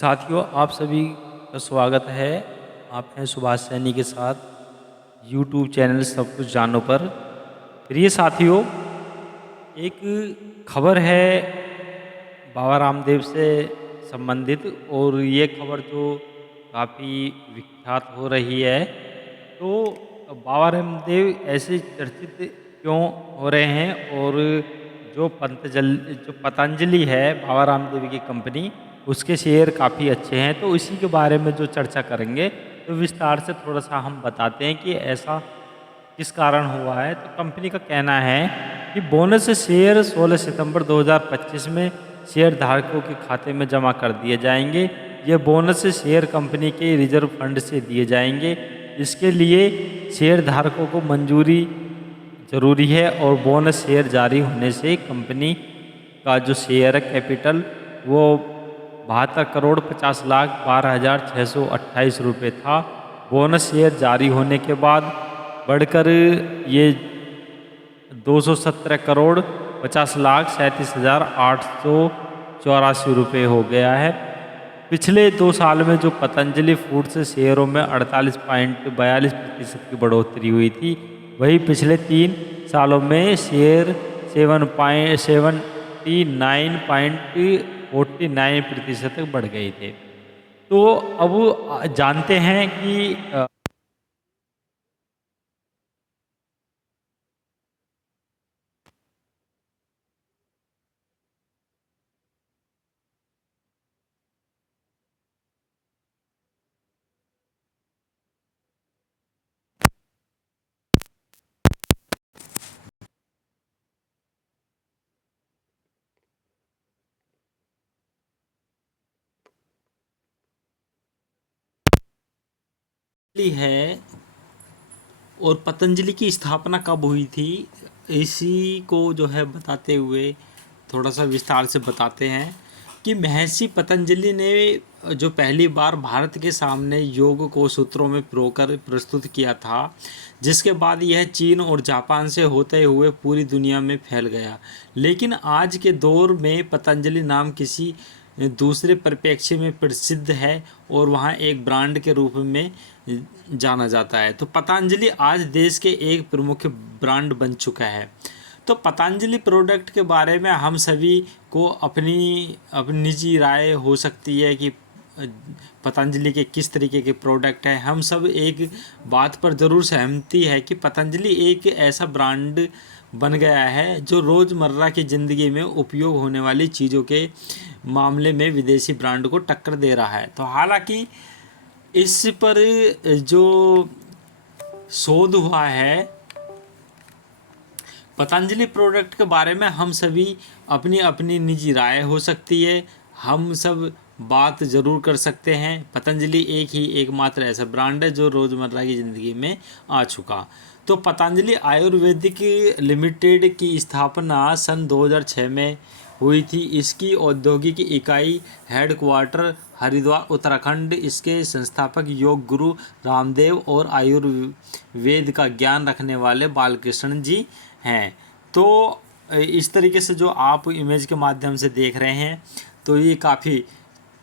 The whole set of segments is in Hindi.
साथियों, आप सभी का स्वागत है। आप हैं सुभाष सैनी के साथ यूट्यूब चैनल सब कुछ जानो पर। प्रिय साथियों, एक खबर है बाबा रामदेव से संबंधित, और ये खबर जो काफ़ी विख्यात हो रही है। तो बाबा रामदेव ऐसे चर्चित क्यों हो रहे हैं, और जो पतंजलि है बाबा रामदेव की कंपनी, उसके शेयर काफ़ी अच्छे हैं। तो इसी के बारे में जो चर्चा करेंगे, तो विस्तार से थोड़ा सा हम बताते हैं कि ऐसा किस कारण हुआ है। तो कंपनी का कहना है कि बोनस शेयर 16 सितंबर 2025 में शेयर धारकों के खाते में जमा कर दिए जाएंगे। ये बोनस शेयर कंपनी के रिजर्व फंड से दिए जाएंगे। इसके लिए शेयर धारकों को मंजूरी जरूरी है, और बोनस शेयर जारी होने से कंपनी का जो शेयर है कैपिटल, वो 72,50,12,628 रुपये था। बोनस शेयर जारी होने के बाद बढ़कर ये 217,50,37,884 रुपये हो गया है। पिछले 2 साल में जो पतंजलि फूड्स शेयरों में 48.42% की बढ़ोतरी हुई थी, वही पिछले 3 सालों में शेयर 79.49% तक बढ़ गए थे। तो अब जानते हैं कि है और पतंजलि की स्थापना कब हुई थी, इसी को जो है बताते हुए थोड़ा सा विस्तार से बताते हैं कि महर्षि पतंजलि ने जो पहली बार भारत के सामने योग को सूत्रों में पिरोकर प्रस्तुत किया था, जिसके बाद यह चीन और जापान से होते हुए पूरी दुनिया में फैल गया। लेकिन आज के दौर में पतंजलि नाम किसी दूसरे परिप्रेक्ष्य में प्रसिद्ध है और वहाँ एक ब्रांड के रूप में जाना जाता है। तो पतंजलि आज देश के एक प्रमुख ब्रांड बन चुका है। तो पतंजलि प्रोडक्ट के बारे में हम सभी को अपनी अपनी निजी राय हो सकती है कि पतंजलि के किस तरीके के प्रोडक्ट हैं। हम सब एक बात पर ज़रूर सहमति है कि पतंजलि एक ऐसा ब्रांड बन गया है जो रोज़मर्रा की ज़िंदगी में उपयोग होने वाली चीज़ों के मामले में विदेशी ब्रांड को टक्कर दे रहा है। तो हालांकि इस पर जो शोध हुआ है पतंजलि प्रोडक्ट के बारे में, हम सभी अपनी अपनी निजी राय हो सकती है। हम सब बात ज़रूर कर सकते हैं। पतंजलि एकमात्र ऐसा ब्रांड है जो रोज़मर्रा की ज़िंदगी में आ चुका। तो पतंजलि आयुर्वेदिक लिमिटेड की स्थापना सन 2006 में हुई थी। इसकी औद्योगिक इकाई हेडक्वार्टर हरिद्वार उत्तराखंड। इसके संस्थापक योग गुरु रामदेव और आयुर्वेद का ज्ञान रखने वाले बालकृष्ण जी हैं। तो इस तरीके से जो आप इमेज के माध्यम से देख रहे हैं, तो ये काफ़ी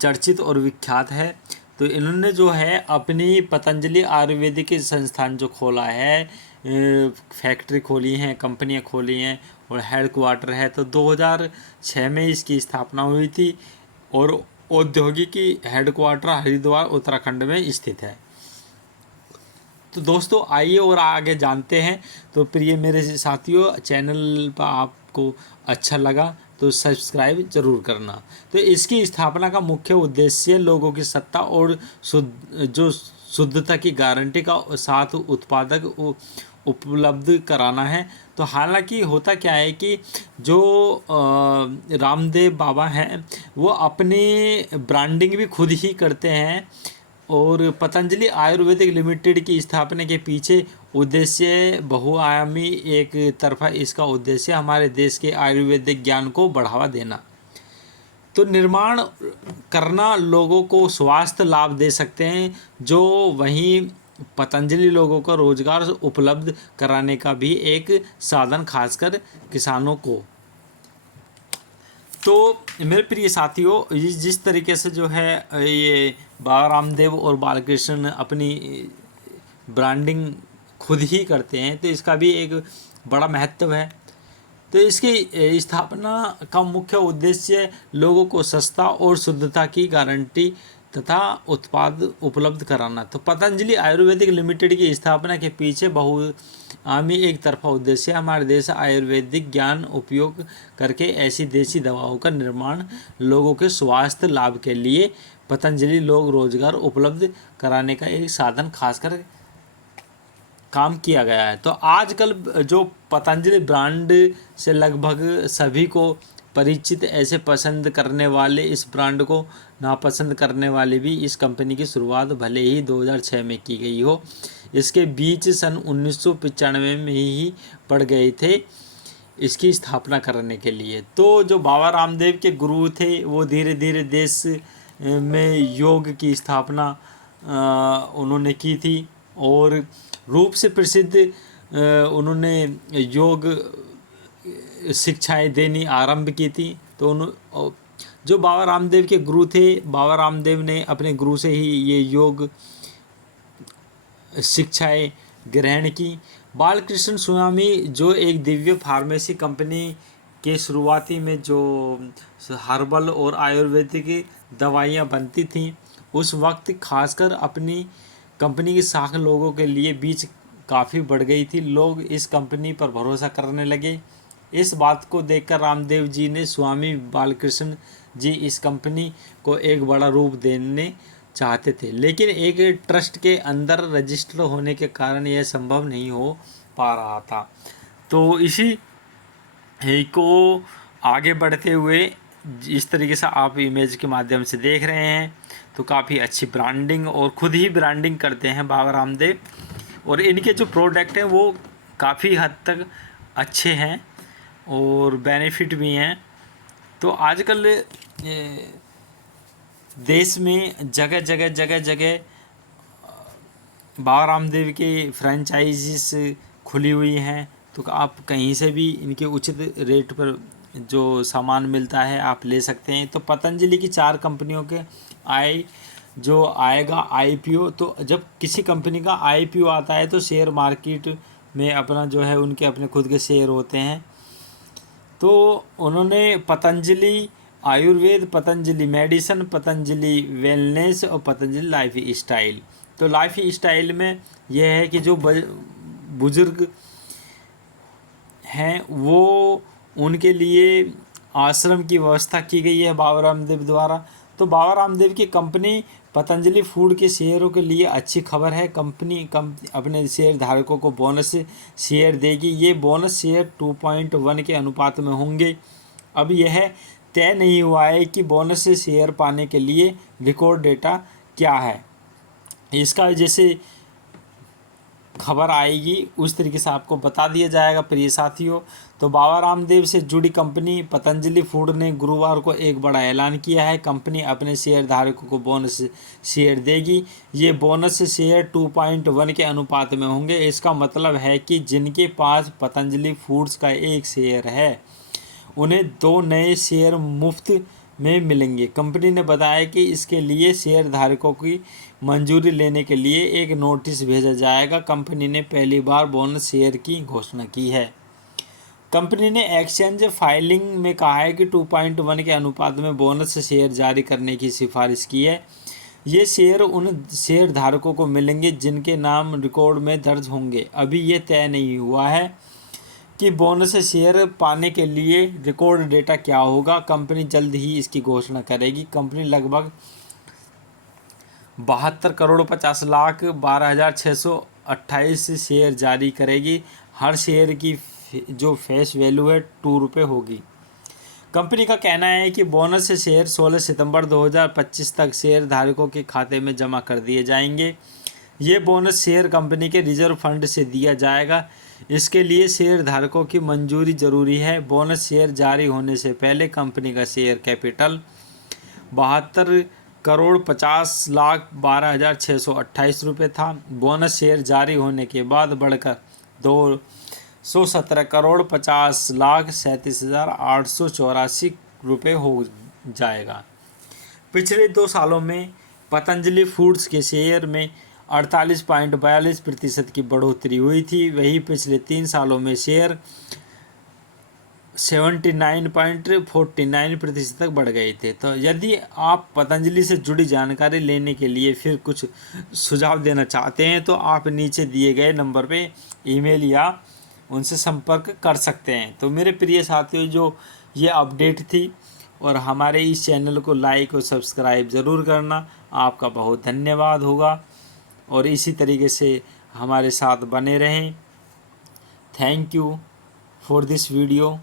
चर्चित और विख्यात है। तो इन्होंने जो है अपनी पतंजलि आयुर्वेदिक संस्थान जो खोला है, फैक्ट्री खोली हैं, कंपनियां खोली हैं और हेड क्वार्टर है। तो 2006 में इसकी स्थापना हुई थी और औद्योगिकी हेड क्वार्टर हरिद्वार उत्तराखंड में स्थित है। तो दोस्तों आइए और आगे जानते हैं। तो प्रिय मेरे साथियों, चैनल पर आपको अच्छा लगा तो सब्सक्राइब जरूर करना। तो इसकी स्थापना का मुख्य उद्देश्य लोगों की सत्ता और शुद्धता की गारंटी का साथ उत्पादक उपलब्ध कराना है। तो हालांकि होता क्या है कि जो रामदेव बाबा हैं वो अपनी ब्रांडिंग भी खुद ही करते हैं, और पतंजलि आयुर्वेदिक लिमिटेड की स्थापना के पीछे उद्देश्य बहुआयामी। एक तरफा इसका उद्देश्य हमारे देश के आयुर्वेदिक ज्ञान को बढ़ावा देना, तो निर्माण करना, लोगों को स्वास्थ्य लाभ दे सकते हैं, जो वहीं पतंजलि लोगों को रोजगार उपलब्ध कराने का भी एक साधन, खासकर किसानों को। तो मेरे प्रिय साथियों, जिस तरीके से जो है ये बाबा रामदेव और बालकृष्ण अपनी ब्रांडिंग खुद ही करते हैं, तो इसका भी एक बड़ा महत्व है। तो इसकी स्थापना का मुख्य उद्देश्य लोगों को सस्ता और शुद्धता की गारंटी तथा उत्पाद उपलब्ध कराना। तो पतंजलि आयुर्वेदिक लिमिटेड की स्थापना के पीछे बहुआयामी एक तरफा उद्देश्य है। हमारे देश आयुर्वेदिक ज्ञान उपयोग करके ऐसी देसी दवाओं का निर्माण लोगों के स्वास्थ्य लाभ के लिए पतंजलि लोग रोजगार उपलब्ध कराने का एक साधन खासकर काम किया गया है। तो आजकल जो पतंजलि ब्रांड से लगभग सभी को परिचित, ऐसे पसंद करने वाले इस ब्रांड को नापसंद करने वाले भी इस कंपनी की शुरुआत भले ही 2006 में की गई हो, इसके बीच सन 1995 में ही पड़ गए थे इसकी स्थापना करने के लिए। तो जो बाबा रामदेव के गुरु थे वो धीरे धीरे देश में योग की स्थापना उन्होंने की थी और रूप से प्रसिद्ध उन्होंने योग शिक्षाएं देनी आरंभ की थी। तो जो बाबा रामदेव के गुरु थे, बाबा रामदेव ने अपने गुरु से ही ये योग शिक्षाएं ग्रहण की। बालकृष्ण स्वामी जो एक दिव्य फार्मेसी कंपनी के शुरुआती में जो हर्बल और आयुर्वेदिक दवाइयाँ बनती थीं, उस वक्त खासकर अपनी कंपनी की साख लोगों के लिए बीच काफ़ी बढ़ गई थी। लोग इस कंपनी पर भरोसा करने लगे। इस बात को देखकर रामदेव जी ने स्वामी बालकृष्ण जी इस कंपनी को एक बड़ा रूप देने चाहते थे, लेकिन एक ट्रस्ट के अंदर रजिस्टर होने के कारण यह संभव नहीं हो पा रहा था। तो इसी को आगे बढ़ते हुए इस तरीके से आप इमेज के माध्यम से देख रहे हैं, तो काफ़ी अच्छी ब्रांडिंग और खुद ही ब्रांडिंग करते हैं बाबा रामदेव, और इनके जो प्रोडक्ट हैं वो काफ़ी हद तक अच्छे हैं और बेनिफिट भी हैं। तो आजकल देश में जगह जगह बाबा रामदेव के फ्रेंचाइजीज खुली हुई हैं, तो आप कहीं से भी इनके उचित रेट पर जो सामान मिलता है आप ले सकते हैं। तो पतंजलि की 4 कंपनियों के जो आएगा IPO, तो जब किसी कंपनी का IPO आता है तो शेयर मार्केट में अपना जो है उनके अपने खुद के शेयर होते हैं। तो उन्होंने पतंजलि आयुर्वेद, पतंजलि मेडिसिन, पतंजलि वेलनेस और पतंजलि लाइफ स्टाइल। तो लाइफ स्टाइल में यह है कि जो बुजुर्ग हैं वो उनके लिए आश्रम की व्यवस्था की गई है बाबा रामदेव द्वारा। तो बाबा रामदेव की कंपनी पतंजलि फूड के शेयरों के लिए अच्छी खबर है। कंपनी अपने शेयर धारकों को बोनस शेयर देगी। ये बोनस शेयर 2.1 के अनुपात में होंगे। अब यह तय नहीं हुआ है कि बोनस शेयर पाने के लिए रिकॉर्ड डेटा क्या है। इसका जैसे खबर आएगी उस तरीके से आपको बता दिया जाएगा प्रिय साथियों। तो बाबा रामदेव से जुड़ी कंपनी पतंजलि फूड ने गुरुवार को एक बड़ा ऐलान किया है। कंपनी अपने शेयर धारकों को बोनस शेयर देगी। ये बोनस शेयर 2.1 के अनुपात में होंगे। इसका मतलब है कि जिनके पास पतंजलि फूड्स का एक शेयर है उन्हें 2 नए शेयर मुफ्त में मिलेंगे। कंपनी ने बताया कि इसके लिए शेयर धारकों की मंजूरी लेने के लिए एक नोटिस भेजा जाएगा। कंपनी ने पहली बार बोनस शेयर की घोषणा की है। कंपनी ने एक्सचेंज फाइलिंग में कहा है कि 2.1 के अनुपात में बोनस शेयर जारी करने की सिफारिश की है। ये शेयर उन शेयर धारकों को मिलेंगे जिनके नाम रिकॉर्ड में दर्ज होंगे। अभी ये तय नहीं हुआ है कि बोनस शेयर पाने के लिए रिकॉर्ड डेटा क्या होगा। कंपनी जल्द ही इसकी घोषणा करेगी। कंपनी लगभग 72 करोड़ 50 लाख 12,628 शेयर जारी करेगी। हर शेयर की जो फेस वैल्यू है 2 रुपये होगी। कंपनी का कहना है कि बोनस शेयर 16 सितंबर 2025 तक शेयर धारकों के खाते में जमा कर दिए जाएंगे। ये बोनस शेयर कंपनी के रिजर्व फंड से दिया जाएगा। इसके लिए शेयर धारकों की मंजूरी जरूरी है। बोनस शेयर जारी होने से पहले कंपनी का शेयर कैपिटल 72 करोड़ 50 लाख 12,628 रुपये था। बोनस शेयर जारी होने के बाद बढ़कर 217 करोड़ 50 लाख 37,884 रुपये हो जाएगा। पिछले 2 सालों में पतंजलि फूड्स के शेयर में 48.42% की बढ़ोतरी हुई थी। वहीं पिछले 3 सालों में शेयर 79.49% तक बढ़ गए थे। तो यदि आप पतंजलि से जुड़ी जानकारी लेने के लिए फिर कुछ सुझाव देना चाहते हैं तो आप नीचे दिए गए नंबर पे ईमेल या उनसे संपर्क कर सकते हैं। तो मेरे प्रिय साथियों, जो ये अपडेट थी, और हमारे इस चैनल को लाइक और सब्सक्राइब ज़रूर करना। आपका बहुत धन्यवाद होगा और इसी तरीके से हमारे साथ बने रहें। Thank you for this video.